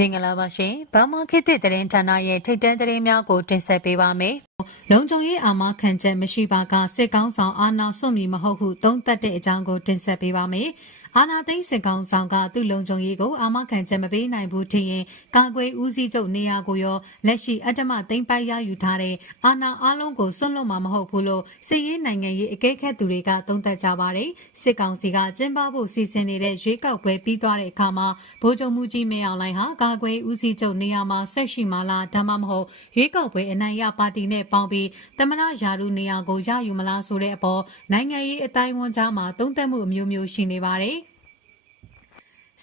မင်္ဂလာပါရှင်။ဘာမာခေတ်သစ်သတင်းဌာနရဲ့ထိတ်တန့်သတင်းများကိုတင်ဆက်ပေးပါမယ်။လုံခြုံရေးအာမခံချက်မရှိပါကစစ်ကောင်းဆောင်အာဏာစွန့်မီမဟုတ်ဟုသုံးသပ်တဲ့အကြောင်းကိုတင်ဆက်ပေးပါမယ်။ အာနာသိန်းစစ်ကောင်ဆောင်ကသူ့လုံခြုံရေးကိုအာမခံချက်မပေးနိုင်ဘူးထင်ရင်ကာကွယ်ဦးစီးချုပ်နေရာကိုရောလက်ရှိအတ္တမသိန်းပိုက်ရယူထားတဲ့အာနာအလုံးကိုစွန့်လွတ်မှာမဟုတ်ဘူးလို့စစ်ရေးနိုင်ငံရေးအကဲခတ်သူတွေကသုံးသပ်ကြပါတယ်စစ်ကောင်စီကကျင်းပဖို့စီစဉ်နေတဲ့ရွေးကောက်ပွဲပြီးသွားတဲ့အခါမှာဗိုလ်ချုပ်မှုကြီးမင်းအောင်လှိုင်ဟာကာကွယ်ဦးစီးချုပ်နေရာမှာဆက်ရှိမှလားဒါမှမဟုတ်ရွေးကောက်ပွဲအနိုင်ရပါတီနဲ့ပေါင်းပြီးတမနာယာရုနေရာကိုရယူမလားဆိုတဲ့အပေါ်နိုင်ငံရေးအတိုင်းဝန်ကြားမှာသုံးသပ်မှုအမျိုးမျိုးရှိနေပါတယ်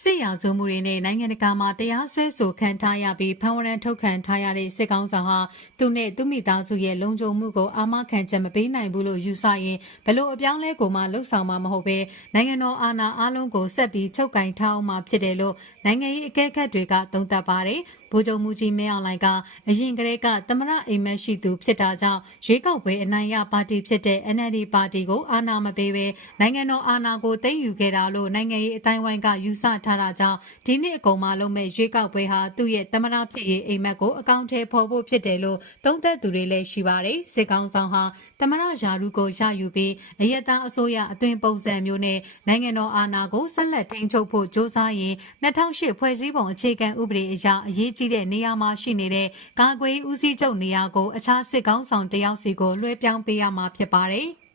စစ်ရာဇဝမှုတွေနဲ့နိုင်ငံတကာမှာတရားစွဲဆိုခံထားရပြီးဖမ်းဝရမ်းထုတ်ခံထားရတဲ့စစ်ကောင်ဆောင်ဟာသူနဲ့သူမိသားစုရဲ့လုံခြုံမှုကိုအာမခံချက်မပေးနိုင်ဘူးလို့ယူဆရင်ဘလို့အပြောင်းလဲကိုမှလှုပ်ဆောင်မှာမဟုတ်ပဲနိုင်ငံတော်အာဏာအလုံးကိုဆက်ပြီးချုပ်ကင်ထားအောင်မှာဖြစ်တယ်လို့ နိုင်ငံရေးအကဲခတ်တွေကသုံးသပ်ပါတယ်။ဗိုလ်ချုပ်မှုကြီးမင်းအောင်လှိုင်ကအရင်ကတည်းကသမရအိမ်မက်ရှိသူဖြစ်တာကြောင့်ရွေးကောက်ပွဲအနိုင်ရပါတီဖြစ်တဲ့ NLD ပါတီကိုအာဏာမပေးဘဲနိုင်ငံတော်အာဏာကိုသိမ်းယူခဲ့တာလို့နိုင်ငံရေးအတိုင်းဝိုင်းကယူဆထားတာကြောင့်ဒီနှစ်အကုန်မှာလုံးမဲ့ရွေးကောက်ပွဲဟာသူ့ရဲ့သမရဖြစ်ရေးအိမ်မက်ကိုအကောင့်ထဲဖော်ဖို့ဖြစ်တယ်လို့သုံးသပ်သူတွေလည်းရှိပါတယ်စစ်ကောင်ဆောင်ဟာသမရယာရုကိုရယူပြီးအယက်သားအစိုးရအသွင်ပုံစံမျိုးနဲ့နိုင်ငံတော်အာဏာကိုဆက်လက်ထိန်းချုပ်ဖို့ကြိုးစားရင်2008ဖွဲ့စည်းပုံအခြေခံဥပဒေအရအရေးကြီးတဲ့နေရာမှာရှိနေတဲ့ကာကွယ်ဦးစီးချုပ်နေရာကိုအခြားစစ်ကောင်းဆောင်တယောက်စီကိုလွှဲပြောင်းပေးရမှာဖြစ်ပါတယ်။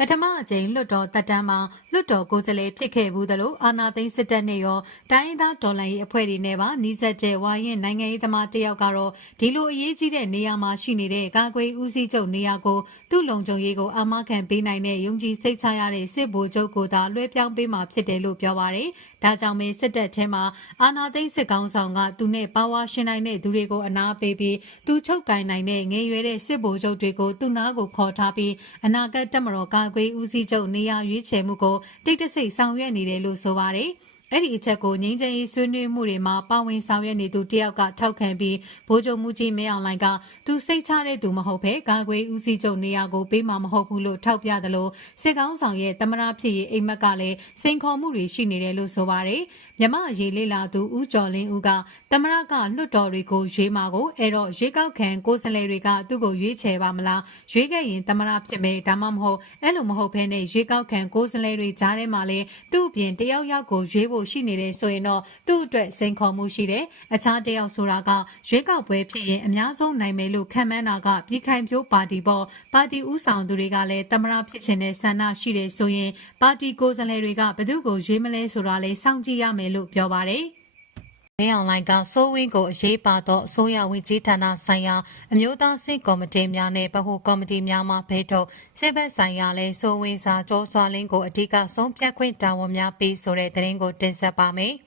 ပထမအကြိမ်လွတ်တော်တက်တန်းမှာလွတ်တော်ကိုယ်စားလှယ်ဖြစ်ခဲ့ဘူးသလိုအာနာသိန်းစစ်တပ်နဲ့ရောတိုင်းရင်းသားဒေါ်လာရေးအဖွဲ့တွေနဲ့ပါနှီးစပ်တဲ့ဝါရင်နိုင်ငံရေးသမားတယောက်ကတော့ဒီလိုအရေးကြီးတဲ့နေရာမှာရှိနေတဲ့ကာကွယ်ဦးစီးချုပ်နေရာကိုသူ့လုံခြုံရေးကိုအာမခံပေးနိုင်တဲ့ယုံကြည်စိတ်ချရတဲ့စစ်ဗိုလ်ချုပ်ကိုသာလွှဲပြောင်းပေးမှာဖြစ်တယ်လို့ပြောပါတယ်။ဒါကြောင့်ပဲစစ်တပ်ထဲမှာအာနာသိန်းစစ်ကောင်ဆောင်ကသူနဲ့ပါဝါရှင်နိုင်တဲ့သူတွေကိုအနာပေးပြီးသူချုပ်ကင်နိုင်တဲ့ငယ်ရွယ်တဲ့စစ်ဗိုလ်ချုပ်တွေကိုသူ့နားကိုခေါ်ထားပြီးအနာဂတ်တက်မတော်ကာကွယ်ဦးစီးချုပ်နေရာရွေးချယ်မှုကိုတိတ်တဆိတ်ဆောင်ရွက်နေတယ်လို့ဆိုပါတယ်။ အဲ့ဒီအချက်ကိုငင်းချင်ရေးဆွေးနွေးမှုတွေမှာပါဝင်ဆောင်ရွက်နေသူတယောက်ကထောက်ခံပြီးဗိုလ်ချုပ်မှုကြီးမင်းအောင်လှိုင်ကသူစိတ်ချတဲ့သူမဟုတ်ဘဲကာကွယ်ဦးစီးချုပ်နေရာကိုပေးမှာမဟုတ်ဘူးလို့ထောက်ပြသလိုစစ်ကောင်းဆောင်ရဲ့တမနာဖြစ်ရေးအိမ်မက်ကလည်းစိန်ခေါ်မှုတွေရှိနေတယ်လို့ဆိုပါတယ်မြမအရေးလေးလာသူဦးကျော်လင်းဦးကတမရကလွတ်တော်တွေကိုရွေးမှာကိုအဲ့တော့ရွေးကောက်ခံကိုယ်စားလှယ်တွေကသူ့ကိုရွေးချယ်ပါမလားရွေးခဲ့ရင်တမရဖြစ်မယ်ဒါမှမဟုတ်အဲ့လိုမဟုတ်ဘဲနဲ့ရွေးကောက်ခံကိုယ်စားလှယ်တွေကြားထဲမှာလဲသူ့အပြင်တယောက်ယောက်ကိုရွေးဖို့ရှိနေတယ်ဆိုရင်တော့သူ့အတွက်စိန်ခေါ်မှုရှိတယ်အခြားတယောက်ဆိုတာကရွေးကောက်ပွဲဖြစ်ရင်အများဆုံးနိုင်မယ်လို့ခံမှန်းတာကပြည်ခိုင်ဖြိုးပါတီပေါ်ပါတီဥဆောင်သူတွေကလည်းတမရဖြစ်ခြင်းနဲ့ဆန္ဒရှိတယ်ဆိုရင်ပါတီကိုယ်စားလှယ်တွေကဘယ်သူကိုရွေးမလဲဆိုတာလဲစောင့်ကြည့်ရမယ်လို့ပြောပါတယ်။မင်းအောင်လိုင်းကစိုးဝင်းကိုအရေးပါသောအစိုးရဝင်ကြီးဌာနဆိုင်ရာအမျိုးသားစစ်ကော်မတီများနဲ့ဗဟိုကော်မတီများမှဖေထုတ်စစ်ဘက်ဆိုင်ရာလဲစိုးဝင်းစာကြောစွာလင်းကိုအဓိကဆုံးဖြတ်ခွင့်တာဝန်များပေးဆိုတဲ့သတင်းကိုတင်ဆက်ပါမယ်။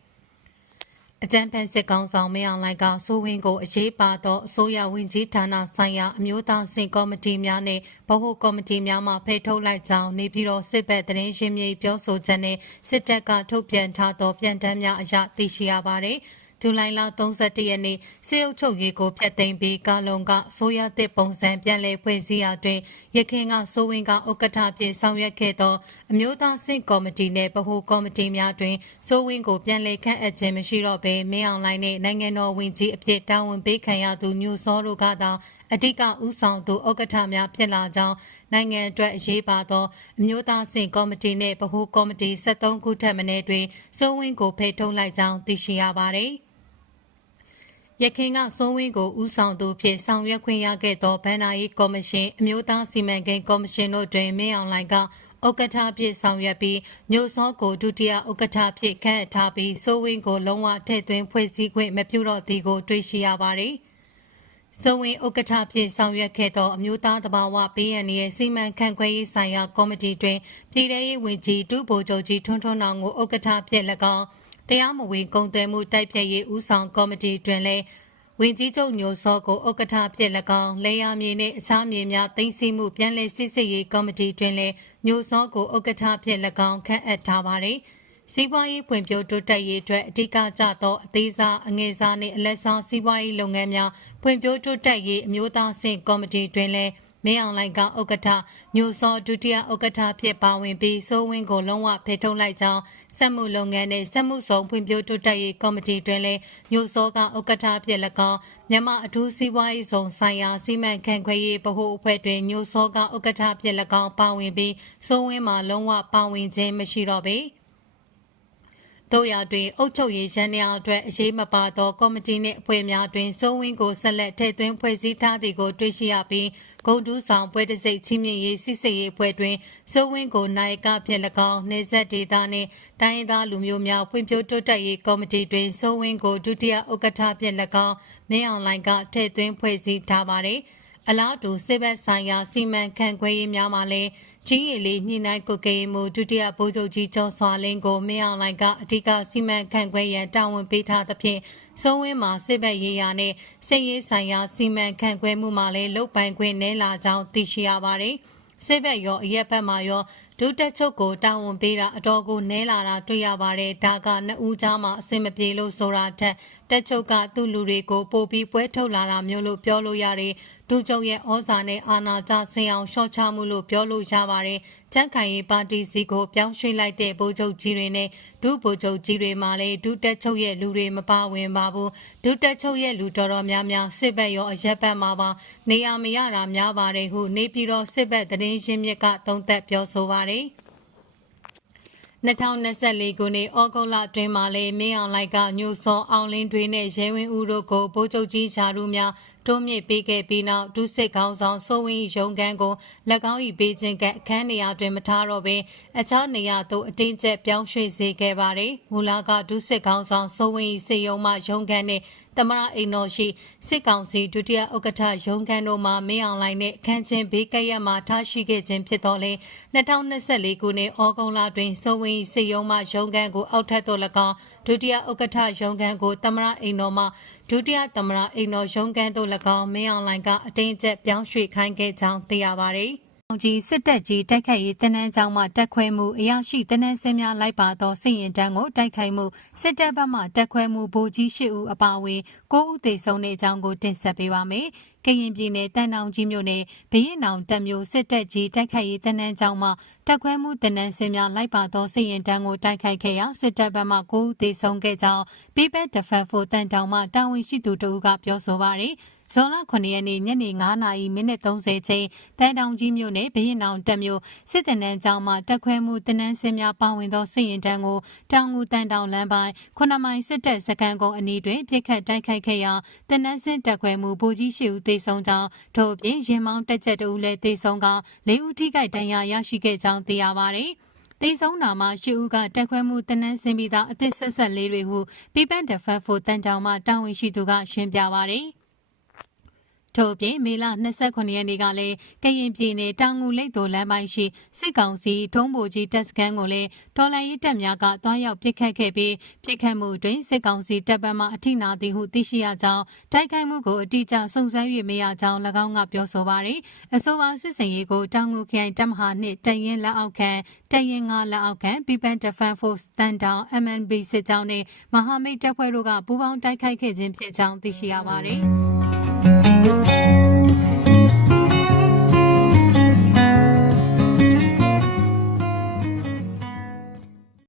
အကြံဖက်စစ်ကောင်ဆောင်မင်းအောင်လှိုင်ကစိုးဝင်းကိုအရေးပါသောအစိုးရဝင်ကြီးဌာနဆိုင်ရာအမျိုးသားစင်ကော်မတီများနဲ့ဗဟိုကော်မတီများမှဖိတ်ထုတ်လိုက်ကြောင်းနေပြည်တော်စစ်ဘက်တရင်ရှင်းမြေပြောဆိုချက်နဲ့စစ်တပ်ကထုတ်ပြန်ထားသောပြန်တမ်းများအရသိရှိရပါတယ်။ ဇူလိုင်လ31ရက်နေ့စေအုပ်ချုပ်ရေးကိုဖျက်သိမ်းပြီးကာလုံကဆိုရသစ်ပုံစံပြန်လည်ဖွဲ့စည်းရာတွင်ရခိုင်ကစိုးဝင်းကဥက္ကဋ္ဌဖြစ်ဆောင်ရွက်ခဲ့သောအမျိုးသားစစ်ကော်မတီနှင့်ဗဟိုကော်မတီများတွင်စိုးဝင်းကိုပြန်လည်ခန့်အပ်ခြင်းမရှိတော့ဘဲမင်းအောင်လှိုင်နှင့်နိုင်ငံတော်ဝင်ကြီးအဖြစ်တာဝန်ပေးခံရသူညိုစောတို့ကသာအဓိကဥဆောင်သူဥက္ကဋ္ဌများဖြစ်လာကြောင်းနိုင်ငံအတွက်အရေးပါသောအမျိုးသားစင်ကော်မတီနှင့်ဗဟိုကော်မတီ73ခုထက်မနည်းတွင်စိုးဝင်းကိုဖိတ်ထုံးလိုက်ကြောင်းသိရှိရပါသည်။ ရခင်ကစိုးဝင်းကိုဦးဆောင်သူဖြစ်ဆောင်ရွက်ခွင့်ရခဲ့သောဗန်နာရေးကော်မရှင်အမျိုးသားစီမံကိန်းကော်မရှင်တို့တွင်မင်းအောင်လှိုင်ကဥက္ကဋ္ဌဖြစ်ဆောင်ရွက်ပြီးညိုစောကိုဒုတိယဥက္ကဋ္ဌဖြစ်ခန့်ထားပြီးစိုးဝင်းကိုလုံးဝထည့်သွင်းဖွဲ့စည်းခွင့်မပြုတော့သည်ကိုတွေ့ရှိရပါသည်။စိုးဝင်းဥက္ကဋ္ဌဖြစ်ဆောင်ရွက်ခဲ့သောအမျိုးသားတဘာဝပေးရန်ရဲ့စီမံခန့်ခွဲရေးဆိုင်ရာကော်မတီတွင်ပြည်ထရေးဝန်ကြီးဒုဗိုလ်ချုပ်ကြီးထွန်းထွန်းအောင်ကိုဥက္ကဋ္ဌဖြစ်၎င်း တရားမဝင်ကုန်သွယ်မှုတိုက်ဖျက်ရေးဦးဆောင်ကော်မတီတွင်လည်းဝင်ကြီးချုပ်ညိုစောကိုဥက္ကဋ္ဌဖြစ်၎င်းလေယာမြေနှင့်အခြားမြေများသိမ်းဆည်းမှုပြန်လည်စစ်ဆေးရေးကော်မတီတွင်လည်းညိုစောကိုဥက္ကဋ္ဌဖြစ်၎င်းခန့်အပ်ထားပါသည်စီးပွားရေးဖွံ့ဖြိုးတိုးတက်ရေးအတွက်အဓိကကျသောအသေးစားအငယ်စားနှင့်အလက်စားစီးပွားရေးလုပ်ငန်းများဖွံ့ဖြိုးတိုးတက်ရေးအမျိုးသားအဆင့်ကော်မတီတွင်လည်းမင်းအောင်လိုင်ကဥက္ကဋ္ဌညိုစောဒုတိယဥက္ကဋ္ဌဖြစ်ပါဝင်ပြီးစိုးဝင်းကိုလုံးဝဖေထုတ်လိုက်ကြောင်း စက်မှုလုပ်ငန်းနဲ့စက်မှုဆောင်ဖွံ့ဖြိုးတိုးတက်ရေးကော်မတီတွင်လည်းညိုစောကဥက္ကဋ္ဌဖြစ်၎င်းမြန်မာအထူးစီးပွားရေးဆောင်ဆိုင်ရာစီမံခန့်ခွဲရေးဗဟိုအဖွဲ့တွင်ညိုစောကဥက္ကဋ္ဌဖြစ်၎င်းပါဝင်ပြီးစိုးဝင်းမှာလုံးဝပါဝင်ခြင်းမရှိတော့ပေ။ တို့ရတွင်အုပ်ချုပ်ရေးရန်များအတွက်အရေးမပါသောကော်မတီနှင့်အဖွဲ့များတွင်စိုးဝင်းကိုဆက်လက်ထည့်သွင်းဖွဲ့စည်းထားသည်ကိုတွေ့ရှိရပြီးဂုံတူးဆောင်ပွဲတစ်စိတ်ချင်းမြင့်ရေးစစ်စေးရေးအဖွဲ့တွင်စိုးဝင်းကိုနိုင်ကဖြစ်၎င်းနေဆက်ဒေသနှင့်တိုင်းရင်းသားလူမျိုးများဖွံ့ဖြိုးတိုးတက်ရေးကော်မတီတွင်စိုးဝင်းကိုဒုတိယဥက္ကဋ္ဌဖြစ်၎င်းမင်းအောင်လိုင်ကထည့်သွင်းဖွဲ့စည်းထားပါသည်အလားတူစစ်ဘက်ဆိုင်ရာစီမံခန့်ခွဲရေးများမှာလည်း ချင်းရီလေးညှိနှိုင်းကုတ်ကဲမှုဒုတိယဗိုလ်ချုပ်ကြီးကျော်စွာလင်းကိုမင်းအောင်လှိုင်ကအဓိကစီမံခန့်ခွဲရန်တာဝန်ပေးထားသဖြင့်စိုးဝင်းမှာစစ်ဘက်ရေးရာနဲ့စစ်ရေးဆိုင်ရာစီမံခန့်ခွဲမှုမှာလည်းလုတ်ပိုင်ခွင့်နဲလာကြောင်းသိရှိရပါတယ်။စစ်ဘက်ရောအရက်ဘက်မှာရောဒုတက်ချုပ်ကိုတာဝန်ပေးတာအတော်ကိုနဲလာတာတွေ့ရပါတယ်ဒါကနှစ်ဦးကြားမှာအဆင်မပြေလို့ဆိုတာထက်တက်ချုပ်ကသူ့လူတွေကိုပို့ပြီးပွဲထုတ်လာတာမျိုးလို့ပြောလို့ရတယ် ဒုချုပ်ရဲ့ဩဇာနဲ့အာဏာကျဆင်အောင်ရှော့ချမှုလို့ပြောလို့ရပါတယ်။ချမ်းခိုင်ရေးပါတီစီကိုပြောင်းရွှေ့လိုက်တဲ့ဗိုလ်ချုပ်ကြီးတွေနဲ့ဒုဗိုလ်ချုပ်ကြီးတွေမှာလည်းဒုတက်ချုပ်ရဲ့လူတွေမပါဝင်ပါဘူး။ဒုတက်ချုပ်ရဲ့လူတော်တော်များများစစ်ဘက်ရောအရက်ဘက်မှာပါနေရာမရတာများပါတယ်ဟုနေပြည်တော်စစ်ဘက်သတင်းရှင်းမြစ်ကသုံးသပ်ပြောဆိုပါတယ်။2024ခုနှစ်ဩဂုတ်လတွင်မှလည်းမင်းအောင်လိုက်ကညိုစောအောင်လင်းတွေနဲ့ရဲဝင်းဦးတို့ကိုဗိုလ်ချုပ်ကြီးရှာလူများ တိုးမြင့်ပေးခဲ့ပြီးနောက်ဒုစစ်ခေါင်းဆောင်စိုးဝင်းရုံခန်းကို၎င်း၏ပေးခြင်းကအခန်းနေရာတွင်မထားတော့ဘဲအခြားနေရာသို့အတင်းကျပ်ပြောင်းရွှေ့စေခဲ့ပါတယ်။မူလကဒုစစ်ခေါင်းဆောင်စိုးဝင်း၏စေယုံမှရုံခန်းနှင့်သမရအိမ်တော်ရှိစစ်ကောင်စီဒုတိယဥက္ကဋ္ဌရုံးခန်းတို့မှမင်းအောင်လှိုင်နဲ့အခန်းချင်းဘေးကပ်ရက်မှထားရှိခဲ့ခြင်းဖြစ်တော်လဲ2024ခုနှစ်ဩဂုတ်လတွင်စိုးဝင်းစစ်ရုံးမှရုံးခန်းကိုအောက်ထပ်သို့၎င်းဒုတိယဥက္ကဋ္ဌရုံးခန်းကိုသမရအိမ်တော်မှဒုတိယသမရအိမ်တော်ရုံးခန်းသို့၎င်းမင်းအောင်လှိုင်ကအတင်းကျပ်ပြောင်းရွှေ့ခိုင်းခဲ့ကြောင်းသိရပါသည်အော င်ကြီးစစ်တပ်ကြီးတိုက်ခိုက်ရေးတနန်းကျောင်းမှတက်ခွဲမှုအရာရှိတနန်းစင်းများလိုက်ပါသောစစ်ရင်တန်းကိုတိုက်ခိုက်မှုစစ်တပ်ဘက်မှတက်ခွဲမှုဗိုလ်ကြီး၈ဦးအပါအဝင်၉ဦးသေဆုံးတဲ့အကြောင်းကိုတင်ဆက်ပေးပါမယ်။ကရင်ပြည်နယ်တန်တောင်ကြီးမြို့နယ်ဘရင်နောင်တပ်မျိုးစစ်တပ်ကြီးတိုက်ခိုက်ရေးတနန်းကျောင်းမှတက်ခွဲမှုတနန်းစင်းများလိုက်ပါသောစစ်ရင်တန်းကိုတိုက်ခိုက်ခဲ့ရာစစ်တပ်ဘက်မှ၉ဦးသေဆုံးခဲ့ကြောင်း People Defense for တန်တောင်မှတာဝန်ရှိသူတို့ကပြောဆိုပါရယ်။ ဇွန်လ9ရက်နေ့ညနေ9နာရီမိနစ်30ချိန်တန်တောင်ကြီးမြို့နယ်ဘရင်နောင်တက်မြို့စစ်တနန်းကျောင်းမှာတက်ခွဲမှုတနန်းစင်းများပါဝင်သောစစ်ရင်တန်းကိုတောင်ငူတန်တောင်လမ်းပိုင်း9မိုင်စစ်တပ်စကန်ကုန်းအနီးတွင်ပြစ်ခတ်တိုက်ခိုက်ခဲ့ရာတနန်းစင်းတက်ခွဲမှုဗိုလ်ကြီးရှိဦးသေဆုံးကြောင်းထို့အပြင်ရင်မောင်းတက်ချက်တူလည်းသေဆုံးက၄ဦးထိခိုက်ဒဏ်ရာရရှိခဲ့ကြောင်းသိရပါသည်တေဆုံးနာမှာရှီဦးကတက်ခွဲမှုတနန်းစင်ပြီးသားအသစ်ဆက်ဆက်လေးတွေဟုပြပန်ဒဖတ်ဖို့တန်ကြောင်မှတာဝန်ရှိသူကရှင်းပြပါသည် ထို့ပြင်မေလ29ရက်နေ့ကလည်းကရင်ပြည်နယ်တောင်ငူလိတ်တော်လမ်းပိုင်းရှိစစ်ကောင်စီထုံးဘိုကြီးတပ်စခန်းကိုလည်းတော်လှန်ရေးတပ်များကတွားရောက်ပစ်ခတ်ခဲ့ပြီးပစ်ခတ်မှုတွင်စစ်ကောင်စီတပ်ပတ်မှအထိနာသည်ဟုသိရှိရကြောင်းတိုက်ခိုက်မှုကိုအတိအကျစုံစမ်း၍မရကြောင်း၎င်းကပြောဆိုပါရယ်အဆိုပါစစ်စင်ရေးကိုတောင်ငူခရိုင်တပ်မဟာနှင့်တရင်လက်အောက်ခံတရင်ငါလက်အောက်ခံ People Defense Force တန်တောင် MNB စစ်ကြောင်းနှင့်မဟာမိတ်တပ်ဖွဲ့တို့ကပူးပေါင်းတိုက်ခိုက်ခဲ့ခြင်းဖြစ်ကြောင်းသိရှိရပါရယ် Thank you.